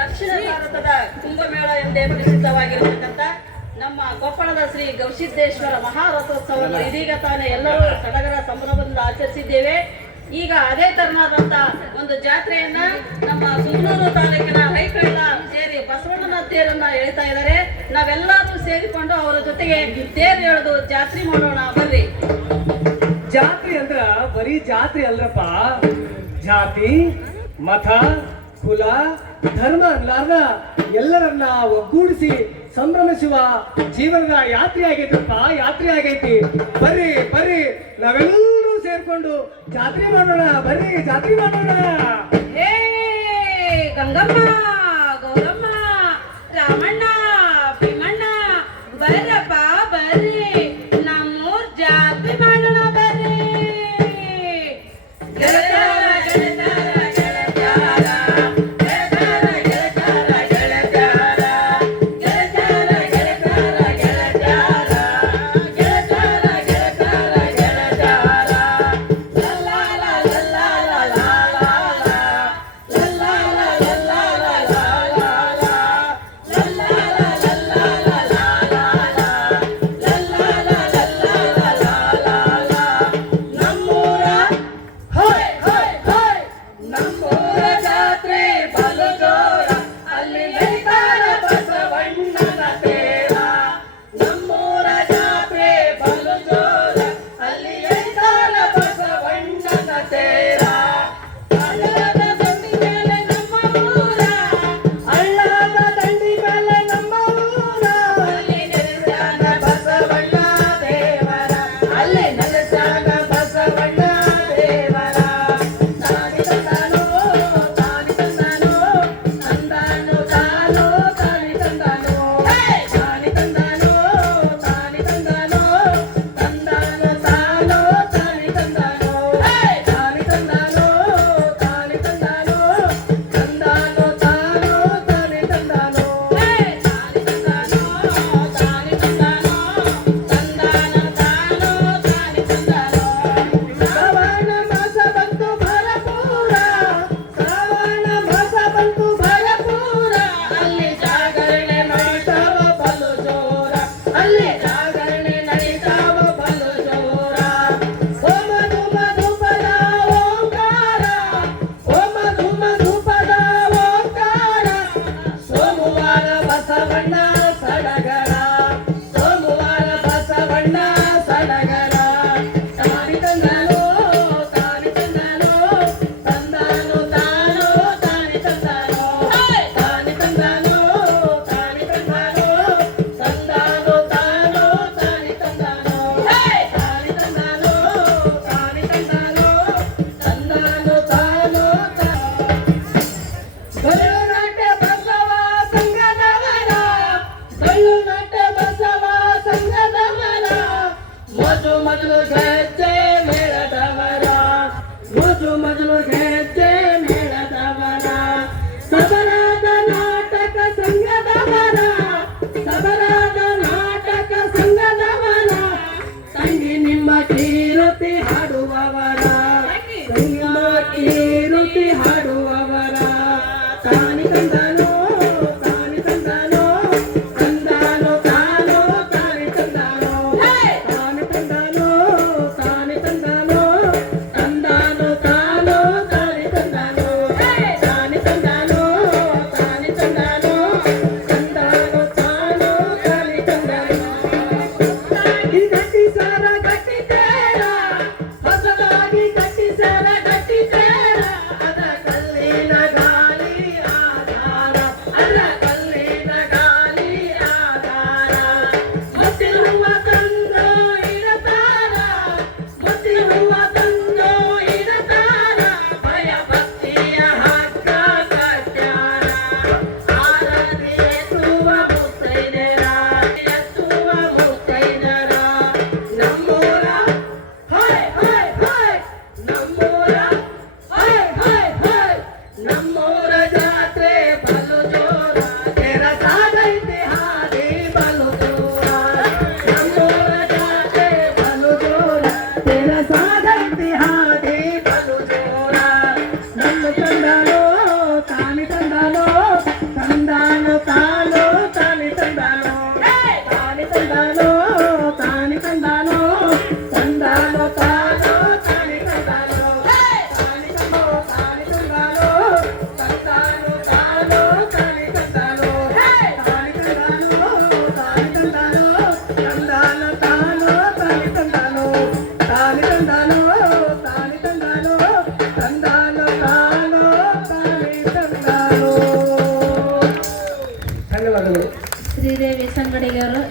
ದಕ್ಷಿಣ ಭಾರತದ ಕುಂಭಮೇಳ ಎಂದೇ ಪ್ರಸಿದ್ಧವಾಗಿರತಕ್ಕಂಥ ನಮ್ಮ ಕೊಪ್ಪಳದ ಶ್ರೀ ಗವಿಸಿದ್ದೇಶ್ವರ ಮಹಾರಥೋತ್ಸವವನ್ನು ಇದೀಗ ತಾನೇ ಎಲ್ಲರೂ ಸಡಗರ ಸಂಭ್ರಮದಿಂದ ಆಚರಿಸಿದ್ದೇವೆ. ಈಗ ಅದೇ ತರನಾದಂತ ಒಂದು ಜಾತ್ರೆಯನ್ನ ನಮ್ಮ ಸುಗ್ನೂರು ತಾಲೂಕಿನ ರೈತರೆಲ್ಲ ಸೇರಿ ಬಸವಣ್ಣನ ತೇರನ್ನ ಎಳಿತಾ ಇದ್ದಾರೆ. ನಾವೆಲ್ಲರೂ ಸೇರಿಕೊಂಡು ಅವರ ಜೊತೆಗೆ ತೇರು ಎಳೆದು ಜಾತ್ರೆ ಮಾಡೋಣ ಬರ್ರಿ. ಜಾತ್ರೆ ಅಂದ್ರ ಬರೀ ಜಾತ್ರೆ ಅಲ್ರಪ್ಪ, ಜಾತಿ ಮತ ಕುಲ ಧರ್ಮ ಅನ್ಲಾರ್ದ ಎಲ್ಲರನ್ನ ಒಗ್ಗೂಡಿಸಿ ಸಂಭ್ರಮಿಸುವ ಜೀವನದ ಯಾತ್ರೆ ಆಗೈತಪ್ಪ, ಯಾತ್ರೆ ಆಗೈತಿ. ಬರ್ರಿ ಬರ್ರಿ ನಾವೆಲ್ಲರೂ ಸೇರ್ಕೊಂಡು ಜಾತ್ರೆ ಮಾಡೋಣ, ಬರ್ರಿ ಜಾತ್ರೆ ಮಾಡೋಣ. ಹೇ ಗಂಗಮ್ಮ ಗೌರಮ್ಮ ರಾಮಣ್ಣ ಭೀಮಣ್ಣ ಬರ್ರಪ್ಪ ಬರ್ರಿ, ನಮ್ಮೂರ್ ಜಾತ್ರೆ ಮಾಡೋಣ ಬರ್ರಿ.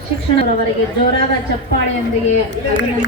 ಶಿಕ್ಷಣದವರೆಗೆ ಜೋರಾದ ಚಪ್ಪಾಳೆಯೊಂದಿಗೆ ಅಭಿನಂದನೆ.